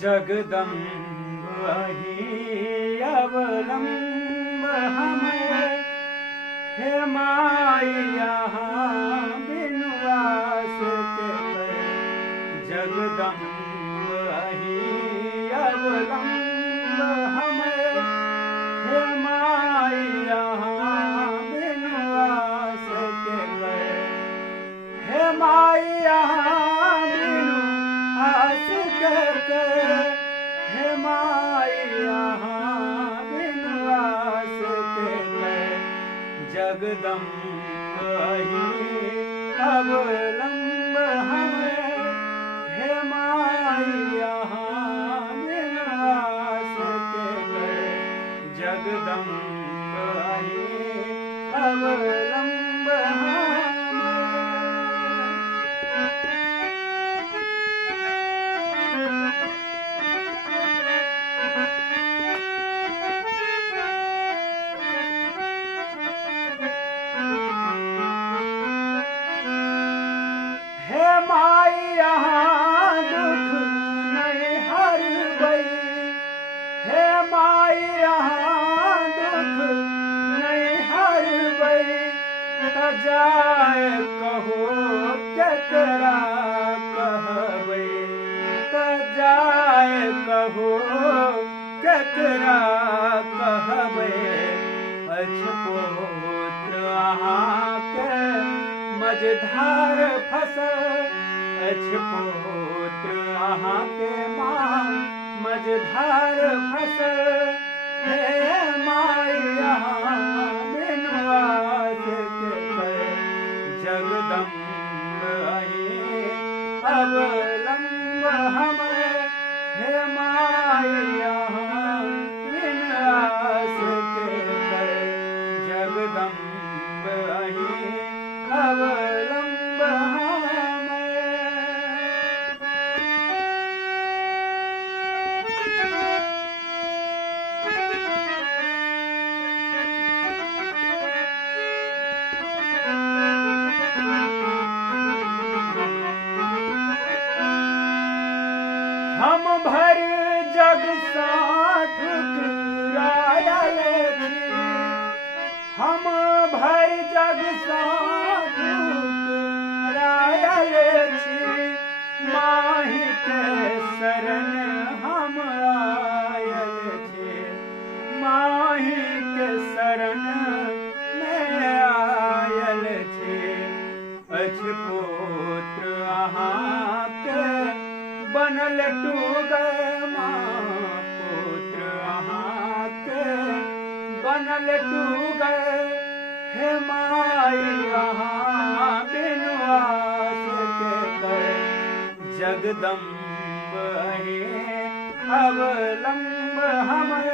जगदम्ब ही अवलंब हमें, हे माई यहाँ बिनु आस के कर। जगदम्ब ही अवलंब हमें, हे माई यहाँ बिनु आस के कर। हे माई यहाँ बिनु आस के कर, हे माई यहाँ बिनु आस के कर। जगदम्ब ही अवलंब हमें, हे माई यहाँ बिनु आस के कर। जगदम्ब ही अवलंब माई यहाँ दुख नहीं हर गई, हे माई यहाँ दुख नहीं हर गई। त जाए कहो केकरा कहबै, त जाए कहो केकरा कहबै। अछपोत्र अहाँके मझधार फसल, अछपोत्र अहाँके माँ मझधार फसल। हे माई यहाँ बिनु आस के कर। जगदम्ब ही अवलंब हमें, हे माई यहाँ बिनु आस के कर। जगदम्ब ही अवलंब हम भर जग ठुकरायल छी, हम भर जग ठुकरायल छी। माही के शरण हम आयल छी, माही के शरण में आयल छी। अछपोत्र अहाँके बनल टूगै माँ पुत्र अहाँके बनल टूगै। हे माई यहाँ बिनु आस के कर। जगदम्ब ही अवलंब हमें,